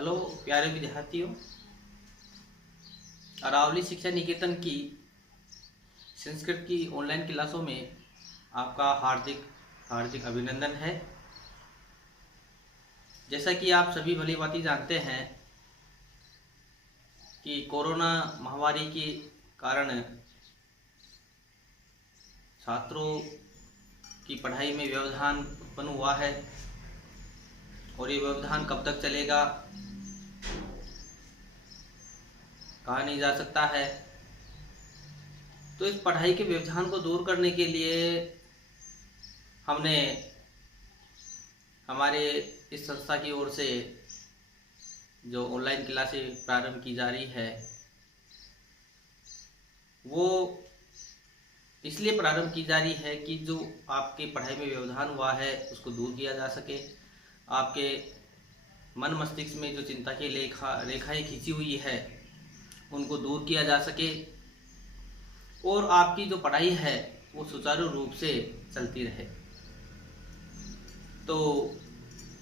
Hello प्यारे विद्यार्थियों, अरावली शिक्षा निकेतन की संस्कृत की ऑनलाइन क्लासों में आपका हार्दिक हार्दिक अभिनंदन है। जैसा कि आप सभी भली भांति जानते हैं कि कोरोना महामारी के कारण छात्रों की पढ़ाई में व्यवधान उत्पन्न हुआ है और ये व्यवधान कब तक चलेगा कहा नहीं जा सकता है। तो इस पढ़ाई के व्यवधान को दूर करने के लिए हमने हमारे इस संस्था की ओर से जो ऑनलाइन क्लासेस प्रारंभ की जा रही है वो इसलिए प्रारंभ की जा रही है कि जो आपके पढ़ाई में व्यवधान हुआ है उसको दूर किया जा सके। आपके मन मस्तिष्क में जो चिंता की रेखाएं खींची हुई है उनको दूर किया जा सके और आपकी जो पढ़ाई है वो सुचारू रूप से चलती रहे। तो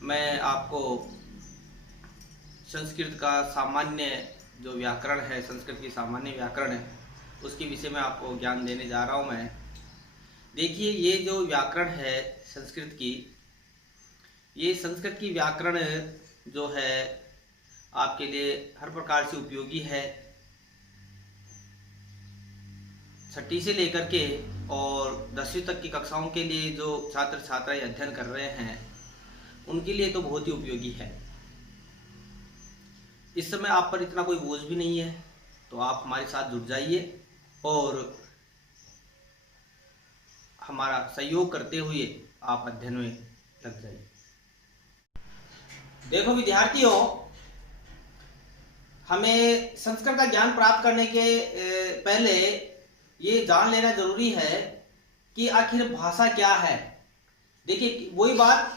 मैं आपको संस्कृत का सामान्य जो व्याकरण है, संस्कृत की सामान्य व्याकरण है, उसके विषय में आपको ज्ञान देने जा रहा हूँ मैं। देखिए, ये जो व्याकरण है संस्कृत की, ये संस्कृत की व्याकरण जो है आपके लिए हर प्रकार से उपयोगी है। छठी से लेकर के और 10वीं तक की कक्षाओं के लिए जो छात्र छात्राएं अध्ययन कर रहे हैं उनके लिए तो बहुत ही उपयोगी है। इस समय आप पर इतना कोई बोझ भी नहीं है, तो आप हमारे साथ जुड़ जाइए और हमारा सहयोग करते हुए आप अध्ययन में लग जाइए। देखो विद्यार्थियों, हमें संस्कृत का ज्ञान प्राप्त करने के पहले ये जान लेना जरूरी है कि आखिर भाषा क्या है। देखिए, वही बात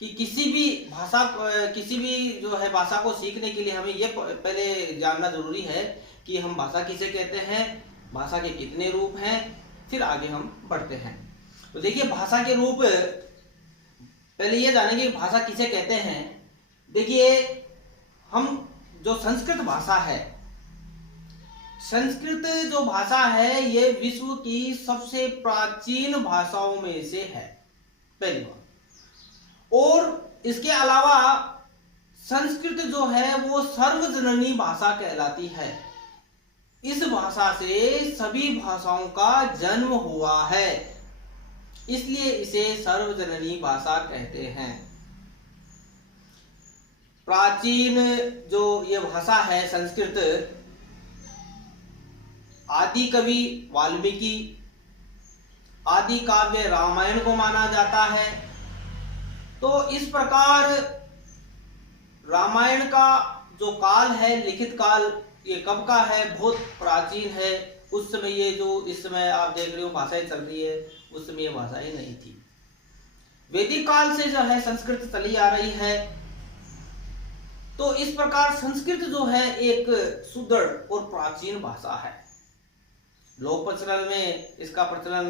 कि किसी भी जो है भाषा को सीखने के लिए हमें ये पहले जानना जरूरी है कि हम भाषा किसे कहते हैं, भाषा के कितने रूप हैं, फिर आगे हम बढ़ते हैं। तो देखिए, भाषा के रूप पहले ये जानेंगे कि भाषा किसे कहते हैं। देखिए, हम जो संस्कृत भाषा है, संस्कृत जो भाषा है ये विश्व की सबसे प्राचीन भाषाओं में से है, पहली बात। और इसके अलावा संस्कृत जो है वो सर्वजननी भाषा कहलाती है। इस भाषा से सभी भाषाओं का जन्म हुआ है, इसलिए इसे सर्वजननी भाषा कहते हैं। प्राचीन जो ये भाषा है संस्कृत, आदि कवि वाल्मीकि, आदि काव्य रामायण को माना जाता है। तो इस प्रकार रामायण का जो काल है, लिखित काल, ये कब का है? बहुत प्राचीन है। उस समय ये जो इस समय आप देख रहे हो भाषाएं चल रही है, उस समय ये भाषाएं नहीं थी। वैदिक काल से जो है संस्कृत चली आ रही है। तो इस प्रकार संस्कृत जो है एक सुदृढ़ और प्राचीन भाषा है। लोक प्रचलन में इसका प्रचलन,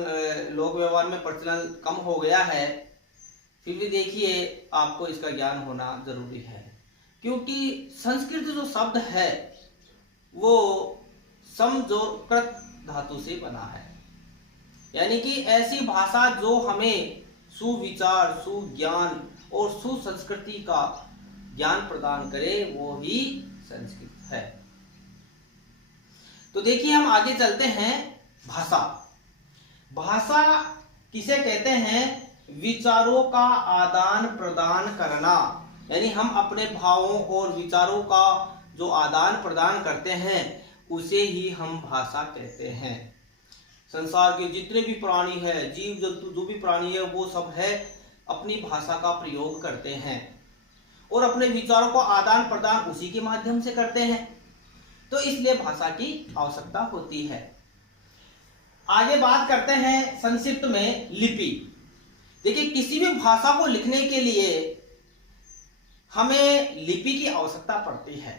लोक व्यवहार में प्रचलन कम हो गया है, फिर भी देखिए आपको इसका ज्ञान होना जरूरी है। क्योंकि संस्कृत जो शब्द है वो सम जो कृत धातु से बना है, यानी कि ऐसी भाषा जो हमें सुविचार, सुज्ञान और सुसंस्कृति का ज्ञान प्रदान करे, वो ही संस्कृत है। तो देखिए, हम आगे चलते हैं। भाषा, भाषा किसे कहते हैं? विचारों का आदान प्रदान करना, यानी हम अपने भावों और विचारों का जो आदान प्रदान करते हैं उसे ही हम भाषा कहते हैं। संसार के जितने भी प्राणी है, जीव जंतु जो भी प्राणी है, वो सब है अपनी भाषा का प्रयोग करते हैं और अपने विचारों को आदान प्रदान उसी के माध्यम से करते हैं। तो इसलिए भाषा की आवश्यकता होती है। आगे बात करते हैं संक्षिप्त में लिपि। देखिए, किसी भी भाषा को लिखने के लिए हमें लिपि की आवश्यकता पड़ती है।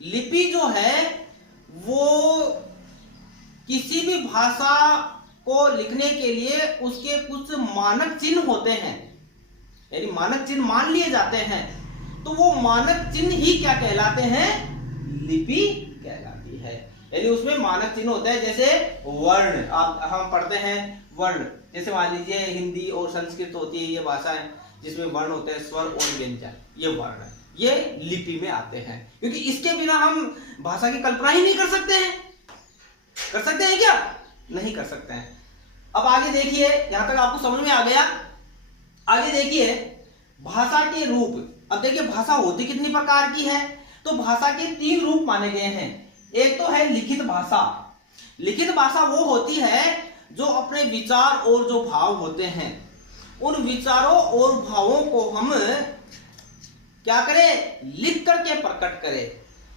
लिपि जो है वो किसी भी भाषा को लिखने के लिए उसके कुछ मानक चिन्ह होते हैं, यानी मानक चिन्ह मान लिए जाते हैं। तो वो मानक चिन्ह ही क्या कहलाते हैं, लिपि कहलाती है। यानी उसमें मानक चिन्ह होता है, जैसे वर्ण, आप हम पढ़ते हैं वर्ण, जैसे मान लीजिए हिंदी और संस्कृत होती है ये भाषाएं जिसमें वर्ण होते हैं, स्वर और व्यंजन, ये वर्ण ये लिपि में आते हैं, क्योंकि इसके बिना हम भाषा की कल्पना ही नहीं कर सकते हैं। कर सकते हैं क्या? नहीं कर सकते हैं। अब आगे देखिए, यहां तक आपको समझ में आ गया। आगे देखिए भाषा के रूप। अब देखिए भाषा होती कितनी प्रकार की है, तो भाषा के 3 रूप माने गए हैं। एक तो है लिखित भाषा। लिखित भाषा वो होती है जो अपने विचार और जो भाव होते हैं, उन विचारों और भावों को हम क्या करें, लिख करके प्रकट करें,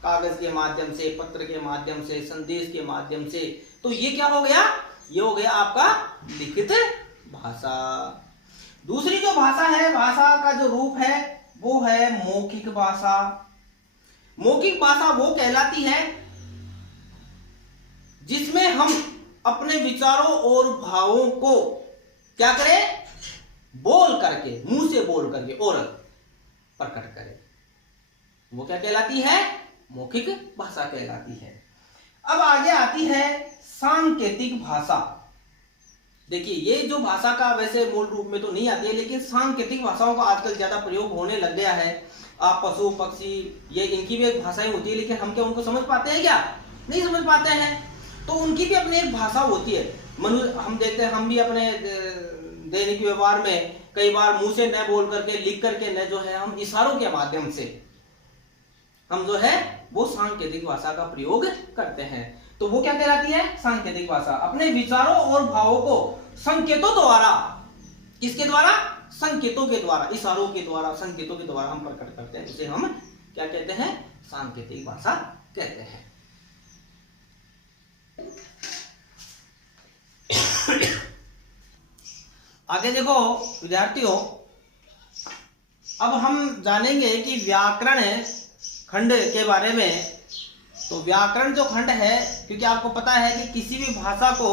कागज के माध्यम से, पत्र के माध्यम से, संदेश के माध्यम से। तो ये क्या हो गया, ये हो गया आपका लिखित भाषा। दूसरी जो भाषा है, भाषा का जो रूप है वो है मौखिक भाषा। मौखिक भाषा वो कहलाती है जिसमें हम अपने विचारों और भावों को क्या करें, बोल करके, मुंह से बोल करके और प्रकट करें, वो क्या कहलाती है, मौखिक भाषा कहलाती है। अब आगे आती है सांकेतिक भाषा। देखिए ये जो भाषा का वैसे मूल रूप में तो नहीं आती है, लेकिन सांकेतिक भाषाओं का आजकल ज्यादा प्रयोग होने लग गया है। आप पशु पक्षी ये इनकी भी एक भाषाएं होती है, लेकिन हम क्या उनको समझ पाते हैं क्या, नहीं समझ पाते हैं। तो उनकी भी अपनी एक भाषा होती है। मनुष्य हम देखते हैं, हम भी अपने दैनिक व्यवहार में कई बार मुंह से न बोल करके, लिख करके न, जो है हम इशारों के माध्यम से हम जो है वो सांकेतिक भाषा का प्रयोग करते हैं। तो वो क्या कहलाती है, सांकेतिक भाषा। अपने विचारों और भावों को संकेतों द्वारा, किसके द्वारा, संकेतों के द्वारा, इशारों के द्वारा, संकेतों के द्वारा हम प्रकट करते हैं, उसे हम क्या कहते हैं, सांकेतिक भाषा कहते हैं। आगे देखो विद्यार्थियों, अब हम जानेंगे कि व्याकरण खंड के बारे में। तो व्याकरण जो खंड है, क्योंकि आपको पता है कि किसी भी भाषा को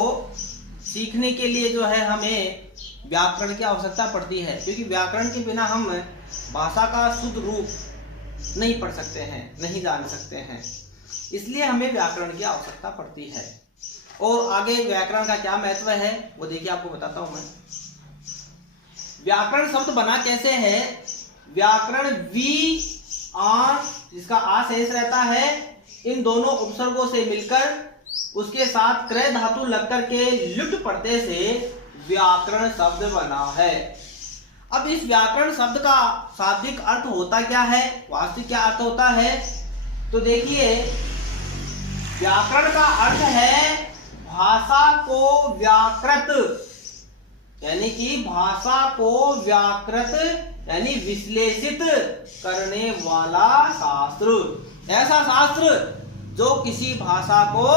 सीखने के लिए जो है हमें व्याकरण की आवश्यकता पड़ती है, क्योंकि व्याकरण के बिना हम भाषा का शुद्ध रूप नहीं पढ़ सकते हैं, नहीं जान सकते हैं, इसलिए हमें व्याकरण की आवश्यकता पड़ती है। और आगे व्याकरण का क्या महत्व है वो देखिए आपको बताता हूं मैं। व्याकरण शब्द बना कैसे है, व्याकरण वी आ, जिसका आ शेष रहता है, इन दोनों उपसर्गों से मिलकर उसके साथ क्रय धातु लगकर के लुट पड़ने से व्याकरण शब्द बना है। अब इस व्याकरण शब्द का शाब्दिक अर्थ होता क्या है, वास्तविक क्या अर्थ होता है, तो देखिए व्याकरण का अर्थ है भाषा को व्याकृत, यानी कि भाषा को व्याकृत यानी विश्लेषित करने वाला शास्त्र। ऐसा शास्त्र जो किसी भाषा को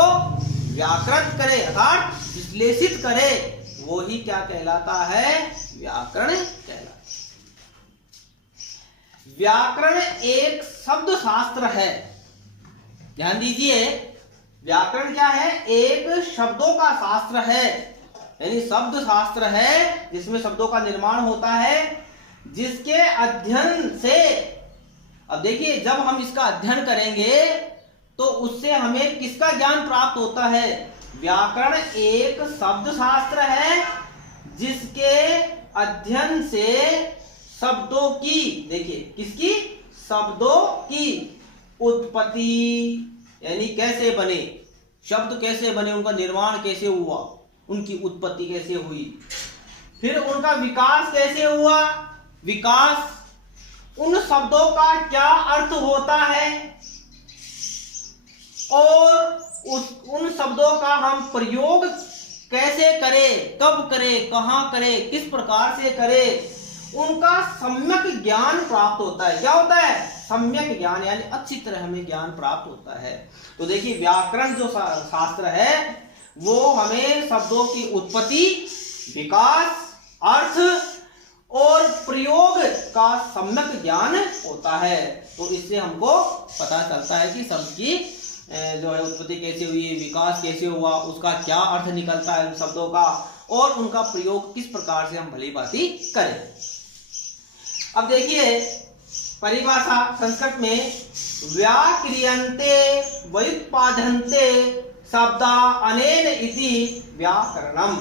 व्याकृत करे अर्थात विश्लेषित करे, वो ही क्या कहलाता है, व्याकरण कहलाता है। व्याकरण एक शब्द शास्त्र है, ध्यान दीजिए, व्याकरण क्या है, एक शब्दों का शास्त्र है, यानी शब्द शास्त्र है जिसमें शब्दों का निर्माण होता है, जिसके अध्ययन से, अब देखिए जब हम इसका अध्ययन करेंगे तो उससे हमें किसका ज्ञान प्राप्त होता है, व्याकरण एक शब्द शास्त्र है जिसके अध्ययन से शब्दों की, देखिए किसकी, शब्दों की उत्पत्ति, यानी कैसे बने शब्द, कैसे बने, उनका निर्माण कैसे हुआ, उनकी उत्पत्ति कैसे हुई, फिर उनका विकास कैसे हुआ, विकास, उन शब्दों का क्या अर्थ होता है, और उन शब्दों का हम प्रयोग कैसे करें, कब करें, कहां करें, किस प्रकार से करें, उनका सम्यक ज्ञान प्राप्त होता है। क्या होता है, सम्यक ज्ञान, यानी अच्छी तरह हमें ज्ञान प्राप्त होता है। तो देखिए व्याकरण जो शास्त्र है वो हमें शब्दों की उत्पत्ति, विकास, अर्थ और प्रयोग का सम्यक ज्ञान होता है। तो इससे हमको पता चलता है कि शब्द की जो है उत्पत्ति कैसे हुई, विकास कैसे हुआ, उसका क्या अर्थ निकलता है उन शब्दों का, और उनका प्रयोग किस प्रकार से हम भली भांति करें। अब देखिए परिभाषा संस्कृत में व्याक्रियन्ते व्युत्पाद्यन्ते शब्दा अनेन इति व्याकरणम।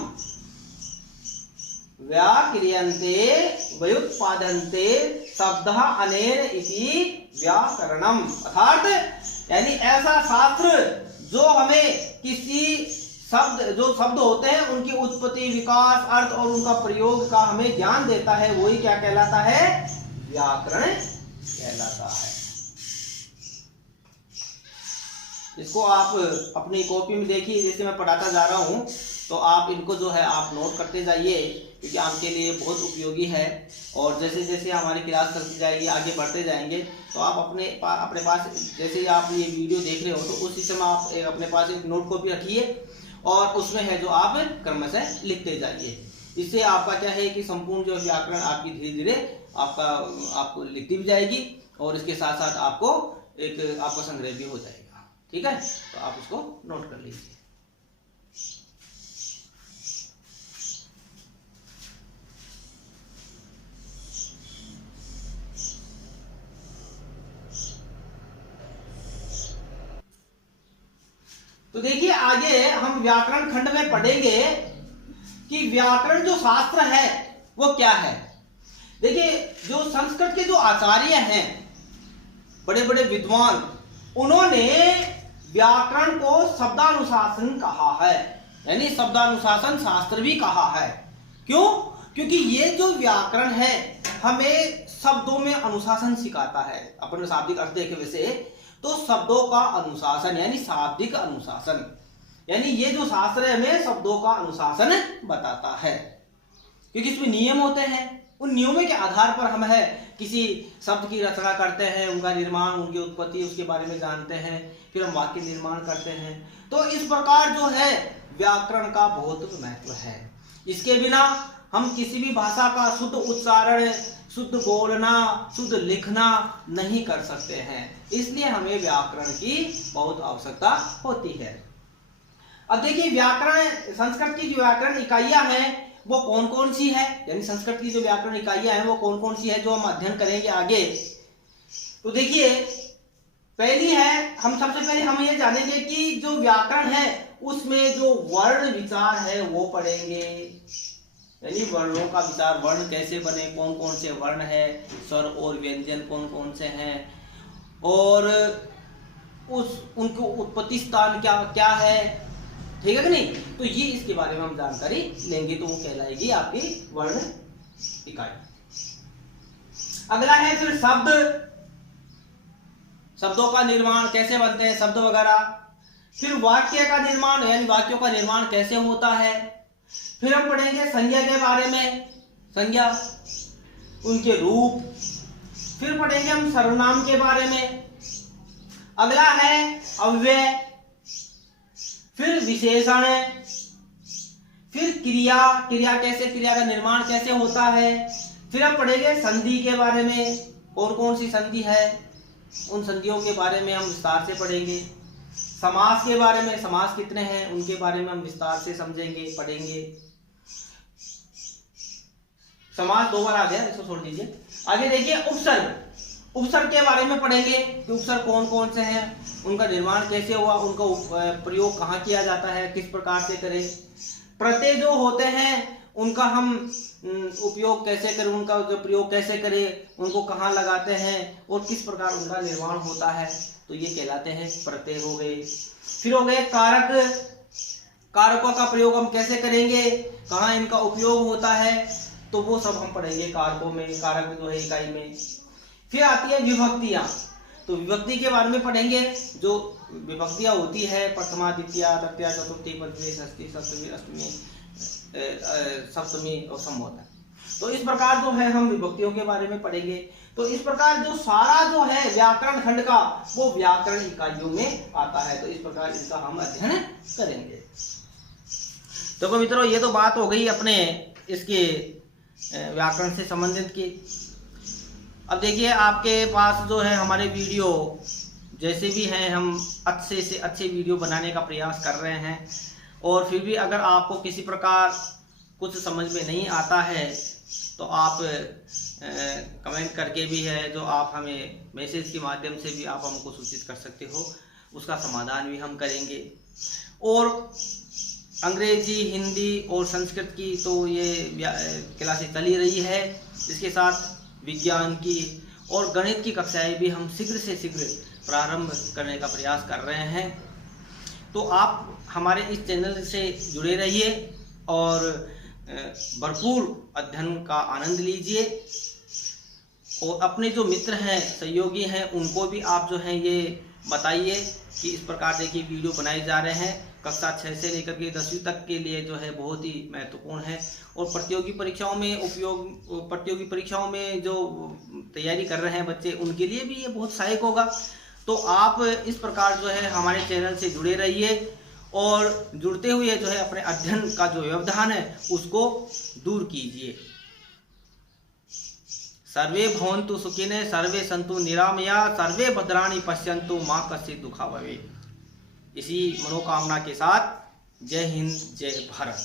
व्याक्रियन्ते व्युत्पाद्यन्ते शब्दा अनेन इति व्याकरणम, अर्थात यानी ऐसा शास्त्र जो हमें किसी जो शब्द होते हैं उनकी उत्पत्ति, विकास, अर्थ और उनका प्रयोग का हमें ज्ञान देता है, वही क्या कहलाता है? व्याकरण कहलाता है। इसको आप अपनी कॉपी में देखिए, जैसे मैं पढ़ाता जा रहा हूं तो आप इनको जो है आप नोट करते जाइए, क्योंकि आपके लिए बहुत उपयोगी है। और जैसे जैसे हमारी क्लास चलती जाएगी, आगे बढ़ते जाएंगे, तो आप अपने पास जैसे आप ये वीडियो देख रहे हो तो उसी समय आप अपने पास एक नोट कॉपी रखिए और उसमें है जो आप क्रमशः लिखते जाइए। इससे आपका क्या है कि संपूर्ण जो व्याकरण आपकी धीरे धीरे आपको लिखती भी जाएगी और इसके साथ साथ आपको एक आपका संग्रह भी हो जाएगा। ठीक है, तो आप इसको नोट कर लीजिए। तो देखिए आगे हम व्याकरण खंड में पढ़ेंगे कि व्याकरण जो शास्त्र है वो क्या है। देखिए जो संस्कृत के जो आचार्य हैं, बड़े बड़े विद्वान, उन्होंने व्याकरण को शब्दानुशासन कहा है, यानी शब्दानुशासन शास्त्र भी कहा है। क्यों? क्योंकि ये जो व्याकरण है हमें शब्दों में अनुशासन सिखाता है। अपन शाब्दिक अर्थ देखे वैसे तो शब्दों का अनुशासन यानी शाब्दिक अनुशासन, यानी ये जो शास्त्र है हमें शब्दों का अनुशासन बताता है, क्योंकि इसमें नियम होते हैं। उन नियमों के आधार पर हम है किसी शब्द की रचना करते हैं, उनका निर्माण, उनकी उत्पत्ति, उसके बारे में जानते हैं, फिर हम वाक्य निर्माण करते हैं। तो इस प्रकार जो है व्याकरण का बहुत महत्व है। इसके बिना हम किसी भी भाषा का शुद्ध उच्चारण, शुद्ध बोलना, शुद्ध लिखना नहीं कर सकते हैं। इसलिए हमें व्याकरण की बहुत आवश्यकता होती है। अब देखिए व्याकरण, संस्कृत की जो व्याकरण इकाइयां हैं वो कौन कौन सी है, यानी संस्कृत की जो व्याकरण इकाइयां हैं वो कौन कौन सी है जो हम अध्ययन करेंगे आगे। तो देखिए पहली है, हम सबसे पहले हम ये जानेंगे कि जो व्याकरण है उसमें जो वर्ण विचार है वो पढ़ेंगे, यानी वर्णों का विचार, वर्ण कैसे बने, कौन कौन से वर्ण है, स्वर और व्यंजन कौन कौन से हैं, और उनको उत्पत्ति स्थान क्या क्या है। ठीक है कि नहीं? तो ये इसके बारे में हम जानकारी लेंगे, तो वो कहलाएगी आपकी वर्ण इकाई। अगला है फिर शब्द, शब्दों का निर्माण कैसे बनते हैं, शब्द वगैरह। फिर वाक्य का निर्माण, यानी वाक्यों का निर्माण कैसे होता है। फिर हम पढ़ेंगे संज्ञा के बारे में, संज्ञा, उनके रूप। फिर पढ़ेंगे हम सर्वनाम के बारे में। अगला है अव्यय, फिर विशेषण, फिर क्रिया, क्रिया कैसे, क्रिया का निर्माण कैसे होता है। फिर हम पढ़ेंगे संधि के बारे में, कौन कौन सी संधि है, उन संधियों के बारे में हम विस्तार से पढ़ेंगे। समास के बारे में, समास कितने हैं उनके बारे में हम विस्तार से समझेंगे, पढ़ेंगे। समास दो बार आ गया, इसको छोड़ दीजिए। आगे देखिए उपसर्ग, उपसर्ग के बारे में पढ़ेंगे कि उपसर्ग कौन कौन से हैं, उनका निर्माण कैसे हुआ, उनका प्रयोग कहाँ किया जाता है, किस प्रकार से करें। प्रत्यय जो होते हैं उनका हम उपयोग कैसे करें, उनका जो प्रयोग कैसे करें, उनको कहाँ लगाते हैं और किस प्रकार उनका निर्माण होता है, तो ये कहलाते हैं प्रत्यय हो गए। फिर हो गए कारक, कारकों का प्रयोग हम कैसे करेंगे, कहाँ इनका उपयोग होता है, तो वो सब हम पढ़ेंगे कारकों में, कारक जो है इकाई में। फिर आती है विभक्तियां, तो विभक्ति के बारे में पढ़ेंगे। जो विभक्तियां होती है प्रथमा, द्वितीया, तृतीया, चतुर्थी, पंचमी, षष्ठी, सप्तमी, अष्टमी, सप्तमी और संबोधन। तो इस प्रकार जो है हम विभक्तियों के बारे में पढ़ेंगे। तो इस प्रकार जो सारा जो है व्याकरण खंड का वो व्याकरण इकाइयों में आता है। तो इस प्रकार इसका हम अध्ययन करेंगे। तो मित्रों ये तो बात हो गई अपने इसके व्याकरण से संबंधित की। अब देखिए आपके पास जो है हमारे वीडियो जैसे भी हैं, हम अच्छे से अच्छे वीडियो बनाने का प्रयास कर रहे हैं, और फिर भी अगर आपको किसी प्रकार कुछ समझ में नहीं आता है तो आप कमेंट करके भी है, जो आप हमें मैसेज के माध्यम से भी आप हमको सूचित कर सकते हो, उसका समाधान भी हम करेंगे। और अंग्रेजी, हिंदी और संस्कृत की तो ये क्लासें चली रही है, इसके साथ विज्ञान की और गणित की कक्षाएं भी हम शीघ्र से शीघ्र प्रारंभ करने का प्रयास कर रहे हैं। तो आप हमारे इस चैनल से जुड़े रहिए और भरपूर अध्ययन का आनंद लीजिए। और अपने जो मित्र हैं, सहयोगी हैं, उनको भी आप जो हैं ये बताइए कि इस प्रकार देखिए वीडियो बनाए जा रहे हैं। कक्षा 6 से लेकर के 10वीं तक के लिए जो है बहुत ही महत्वपूर्ण है। और प्रतियोगी परीक्षाओं में जो तैयारी कर रहे हैं बच्चे, उनके लिए भी ये बहुत सहायक होगा। तो आप इस प्रकार जो है हमारे चैनल से जुड़े रहिए और जुड़ते हुए जो है अपने अध्ययन का जो व्यवधान है उसको दूर कीजिए। सर्वे भवन्तु सुखिनः, सर्वे सन्तु निरामयाः, सर्वे भद्राणि पश्यन्तु मा कश्चित् दुःखभाग् भवेत्। इसी मनोकामना के साथ जय हिंद, जय भारत।